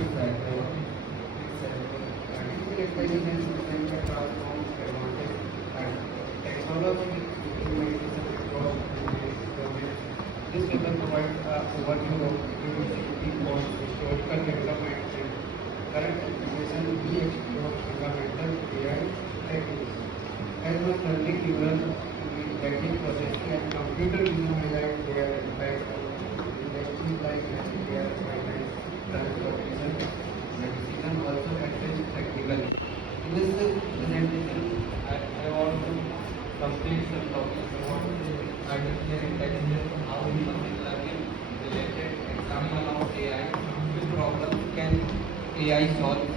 is that artificial intelligence is going to transform advantage and technology in medicine across domains. This paper provides a overview of key points, historical development, and current application. We explore fundamental AI techniques. As much learning neural network processing and computer vision highlight their impact on industries like healthcare, finance, transportation, medicine, also address technically. In this presentation, I want to complete some topics about artificial intelligence, how we machine learning related example of AI, which problems can AI solve,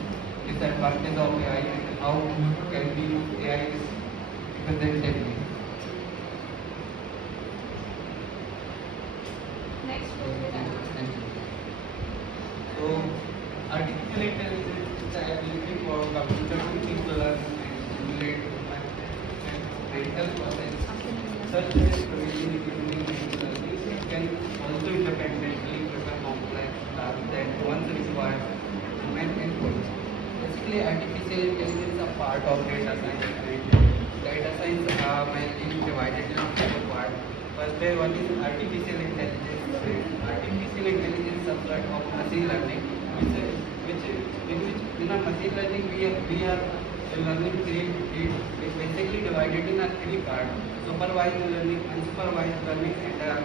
disadvantage of AI, and how can we use AI representatively. Next, Thank you. So, artificial intelligence is the ability for computer to think, learn, and simulate human and mental process. Such as reasoning, learning can also independently prepare complex tasks that once required human input. Basically, artificial intelligence is a part of data science. Data science are mainly divided into several parts. First, one is artificial intelligence. Artificial intelligence subset of machine learning, in a machine learning we are learning it's basically divided in a three parts: supervised learning, unsupervised learning, and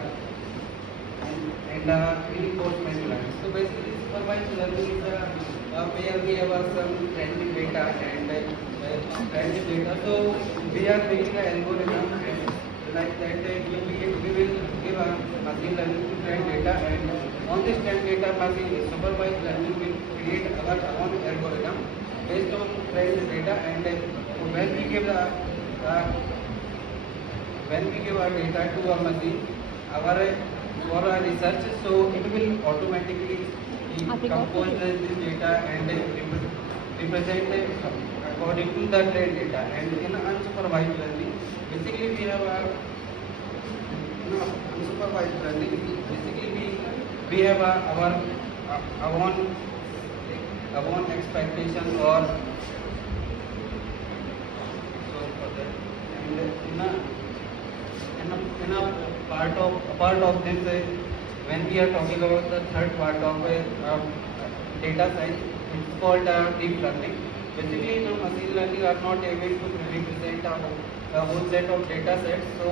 reinforcement learning. So basically, supervised learning is where we have some training data and training data. So we are making an algorithm and like that we will give a machine learning to train data, and on this trained data machine supervised learning will create our own algorithm based on trained data. And when we give the our data to a machine our for our research, so it will automatically compose this data and represent according to the trained data. And in unsupervised learning, basically we have a unsupervised learning. Basically we have our own expectation or so for that. And in a part of this, when we are talking about the third part of data science, it's called deep learning. Basically, machine learning are not able to represent a whole set of data sets, so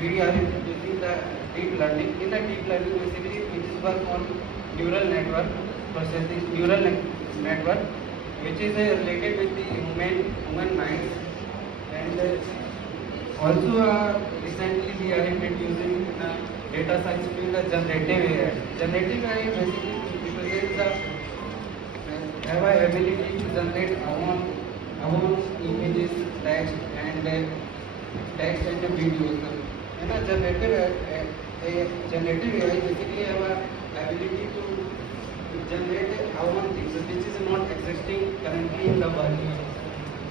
we are introducing the deep learning. In the deep learning, basically, it is work on neural network processing, network, which is related with the human minds. And also, recently we are introducing data science field the generative AI. Generative AI basically represents the have a ability to generate our images, text and videos. And a generative AI basically have a ability to generate our own things which is not existing currently in the world.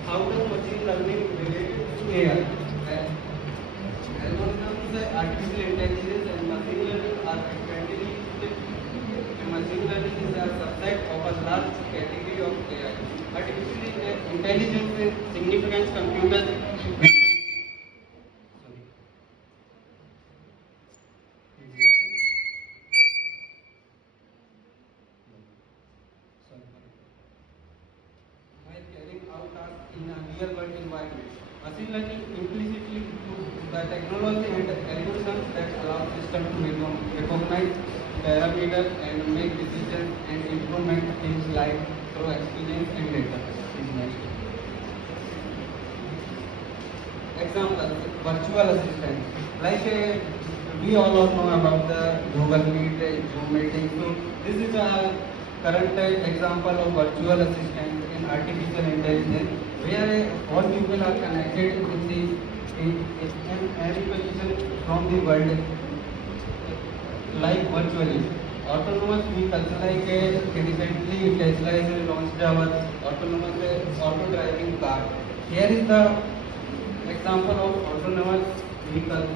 How does machine learning related to AI? Algorithms, artificial intelligence and machine learning are frequently split. Machine learning is a subset of a large category of AI. Artificial intelligence is significant computers. While carrying out tasks in a real world environment. Machine learning implicitly includes the technology and algorithms that allow systems to recognize parameters and make decisions and implement things like through experience and data. Example, virtual assistant. Like we all know about the Google Meet, Zoom meeting. So this is a current example of virtual assistant in artificial intelligence, where all people are connected in any position from the world, like virtually. Autonomous vehicles, like recently Tesla has launched our autonomous auto driving car. Here is the example of autonomous vehicle.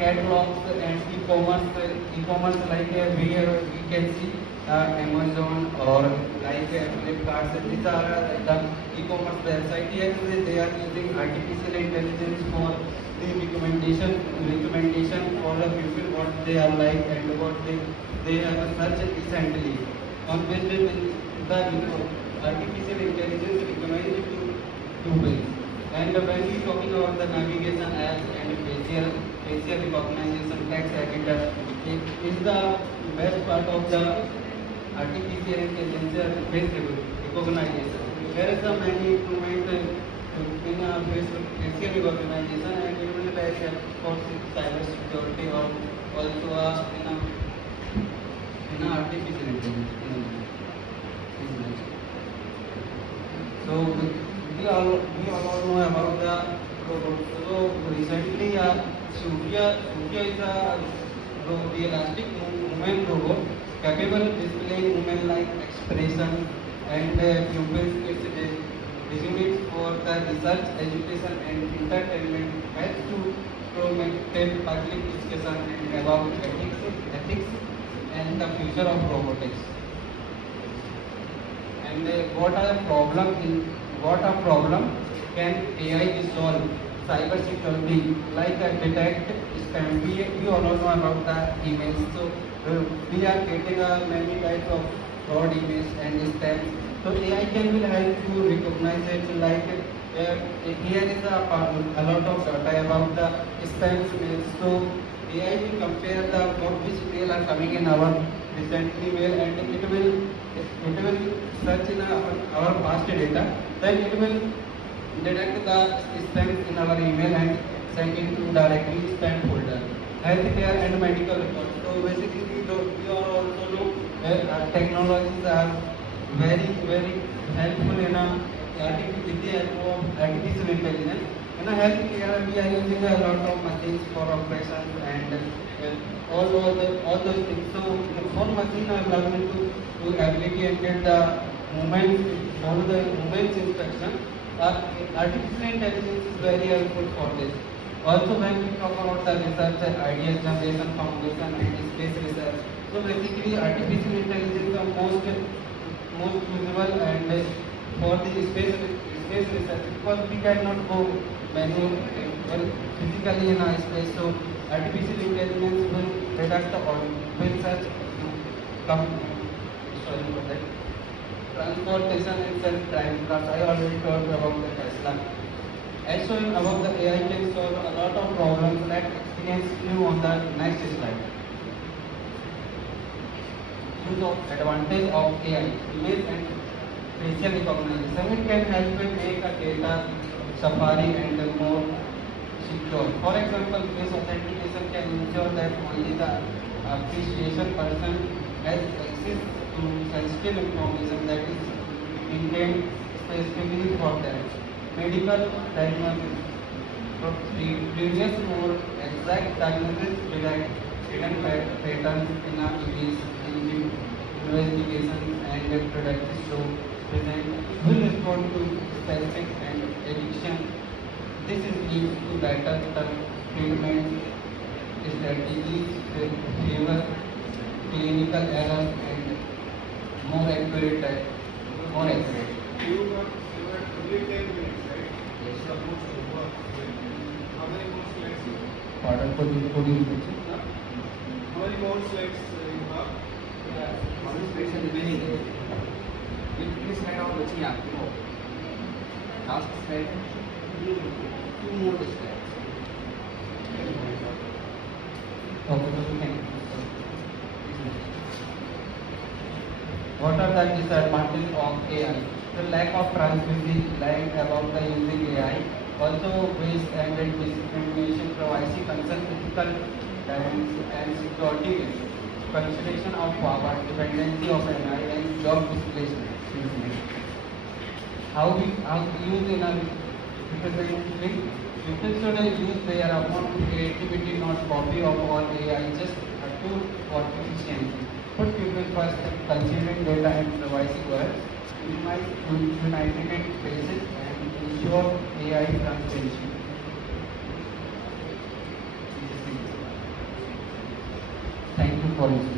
catalogs and e-commerce like where we can see Amazon or like Flipkart. So these are the e-commerce website. Here they are using artificial intelligence for the recommendation for the people what they are like and what they have searched recently. On based on the artificial intelligence recommended to pupils. And when we talking about the navigation apps and facial recognition text editor, it is the best part of the artificial intelligence face recognition. There is a many improvement in facial recognition and it will be very helpful for cyber security or also in artificial intelligence. So we all know about the robot. So recently, Sophia is the elastic movement robot capable of displaying movement-like expression and pupils. It's designed for the research, education, and entertainment. Helps to promote public discussion about ethics, and the future of robotics. And what a problem can AI solve? Cyber security, like detect spam. We all know about the emails. So we are getting many types of fraud emails and spam. So AI can will help you recognize it. Like here is a lot of data about the spam emails. So AI will compare the which mail are coming in our recent email and it will search in our past data. Then it will detect the spam in our email and send it to directly spam folder. Healthcare and medical records. So basically we all also know technologies are very helpful in with the help of artificial intelligence. In a healthcare, we are using a lot of machines for operations and all those things. So for machine are learning to ability and get the movements, follow the movements instruction. Artificial intelligence is very helpful for this. Also, when we talk about the research, ideas generation, foundation, and space research. So basically, artificial intelligence is the most usable and for the space research because we cannot go physically in our space. So artificial intelligence will detect or will search come sorry for that transportation and self-driving cars. I already told you about the Tesla. As shown above, the AI can solve a lot of problems that experience you on the next slide. Use of advantage of AI, image and facial recognition. It can help to make a data safari and more secure. For example, face authentication can ensure that only the appreciation person has access to sensitive information that is intended specifically for them. Medical diagnosis. Previous more exact diagnosis detect hidden patterns in a image, investigation and productive show present will respond to specific and addiction. This is leads to better treatment strategies, favor clinical errors and more accurate. More accurate. You got only 10 minutes, right? Yes. Supposed to work. How many more slides you have? Pardon, could you repeat it? How many more slides you have? How many slides are remaining? Which slide are watching आपको? Last slide. Two more slides. Okay, so we can. What are the disadvantages of AI? The lack of transparency, lying about the using AI, also waste and discrimination, privacy concern, ethical dimensions and security risk, consideration of power, dependency of AI and job displacement. How we use in a representative, people should use their own creativity, not copy of all AI, just a tool for efficiency. Put people first, considering data and privacy goals, minimize united basis and ensure AI transparency. points.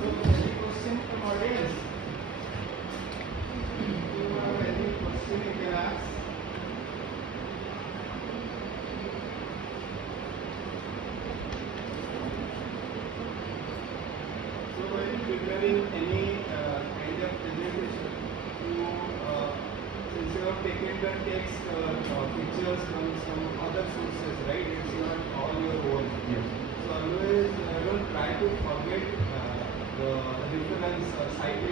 So, any question from audience? Do you have any question you can ask? So, when preparing any kind of presentation, since you have taken the text pictures from some other sources, right? It's not all your own. Yes. So always don't try to forget the reference citation